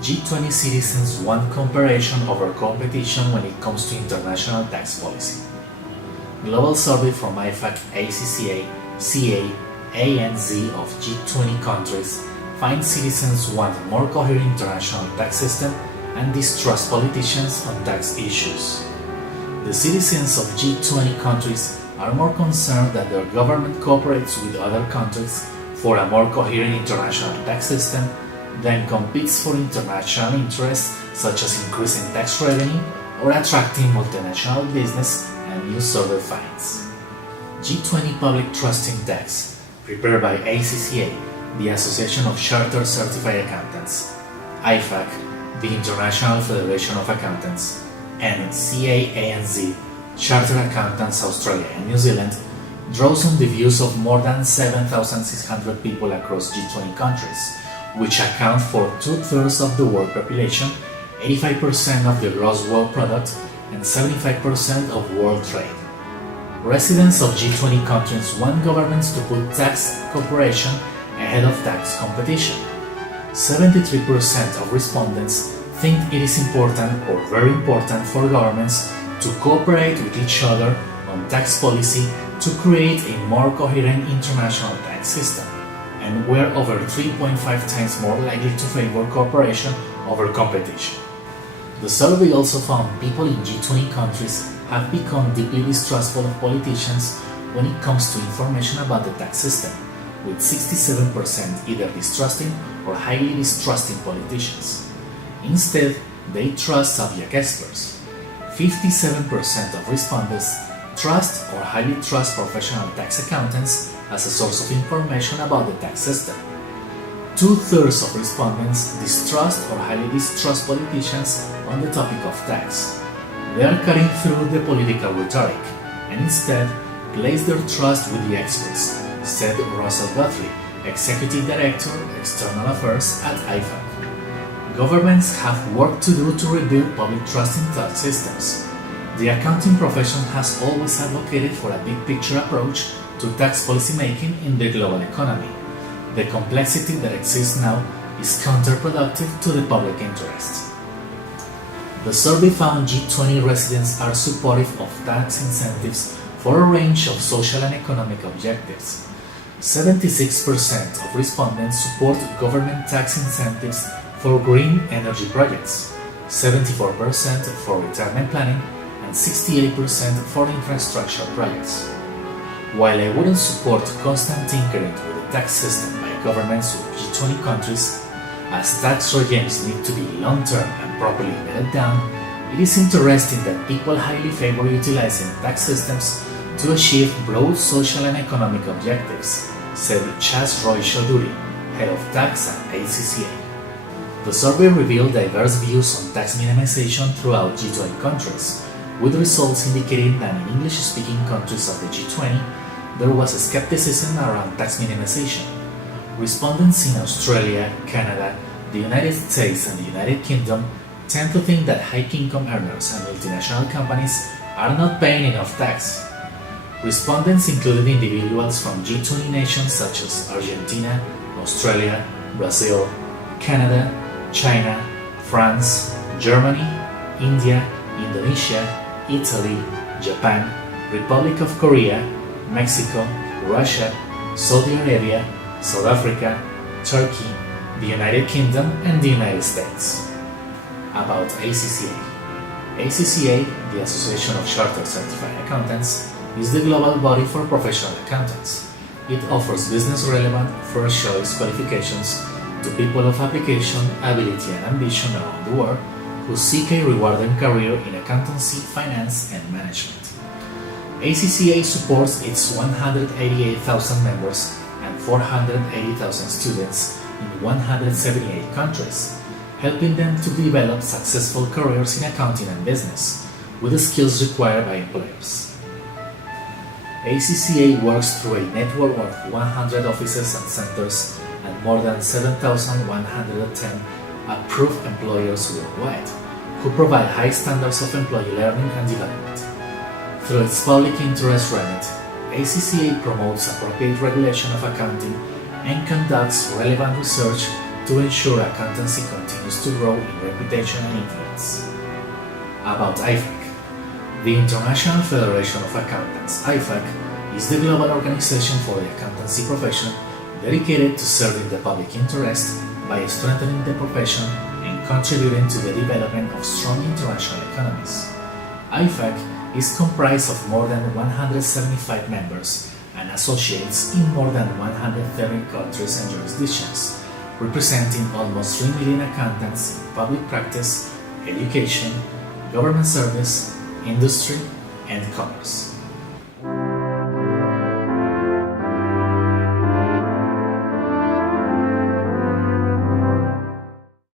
G20 citizens want cooperation over competition when it comes to international tax policy. Global survey from IFAC, ACCA, CA, ANZ of G20 countries finds citizens want a more coherent international tax system and distrust politicians on tax issues. The citizens of G20 countries are more concerned that their government cooperates with other countries for a more coherent international tax system than competes for international interests such as increasing tax revenue or attracting multinational business and new survey finds. G20 Public Trust in Tax, prepared by ACCA, the Association of Chartered Certified Accountants, IFAC, the International Federation of Accountants, and CAANZ, Chartered Accountants Australia and New Zealand, draws on the views of more than 7,600 people across G20 countries, which account for 2/3 of the world population, 85% of the gross world product, and 75% of world trade. Residents of G20 countries want governments to put tax cooperation ahead of tax competition. 73% of respondents think it is important or very important for governments to cooperate with each other on tax policy to create a more coherent international tax system, and were over 3.5 times more likely to favor cooperation over competition. The survey also found people in G20 countries have become deeply distrustful of politicians when it comes to information about the tax system, with 67% either distrusting or highly distrusting politicians. Instead, they trust subject experts. 57% of respondents trust or highly trust professional tax accountants as a source of information about the tax system. 2/3 of respondents distrust or highly distrust politicians on the topic of tax. They are cutting through the political rhetoric and instead place their trust with the experts, said Russell Guthrie, Executive Director, External Affairs at IFAC. Governments have work to do to rebuild public trust in tax systems. The accounting profession has always advocated for a big picture approach to tax policymaking in the global economy. The complexity that exists now is counterproductive to the public interest. The survey found G20 residents are supportive of tax incentives for a range of social and economic objectives. 76% of respondents support government tax incentives for green energy projects, 74% for retirement planning, and 68% for infrastructure projects. While I wouldn't support constant tinkering with the tax system by governments of G20 countries, as tax regimes need to be long-term and properly bedded down, it is interesting that people highly favor utilizing tax systems to achieve broad social and economic objectives, said Chas Roy Chaudhuri, head of tax at ACCA. The survey revealed diverse views on tax minimization throughout G20 countries, with results indicating that in English-speaking countries of the G20, there was a skepticism around tax minimization. Respondents in Australia, Canada, the United States, and the United Kingdom tend to think that high-income earners and multinational companies are not paying enough tax. Respondents included individuals from G20 nations such as Argentina, Australia, Brazil, Canada, China, France, Germany, India, Indonesia, Italy, Japan, Republic of Korea, Mexico, Russia, Saudi Arabia, South Africa, Turkey, the United Kingdom, and the United States. About ACCA. ACCA, the Association of Chartered Certified Accountants, is the global body for professional accountants. It offers business-relevant first choice qualifications to people of application, ability, and ambition around the world who seek a rewarding career in accountancy, finance, and management. ACCA supports its 188,000 members and 480,000 students in 178 countries, helping them to develop successful careers in accounting and business with the skills required by employers. ACCA works through a network of 100 offices and centers and more than 7,110 approved employers worldwide, who provide high standards of employee learning and development. Through its public interest remit, ACCA promotes appropriate regulation of accounting and conducts relevant research to ensure accountancy continues to grow in reputation and influence. About IFAC. The International Federation of Accountants, IFAC, is the global organization for the accountancy profession dedicated to serving the public interest by strengthening the profession and contributing to the development of strong international economies. IFAC is comprised of more than 175 members and associates in more than 130 countries and jurisdictions, representing almost 3 million accountants in public practice, education, government service, industry, and commerce.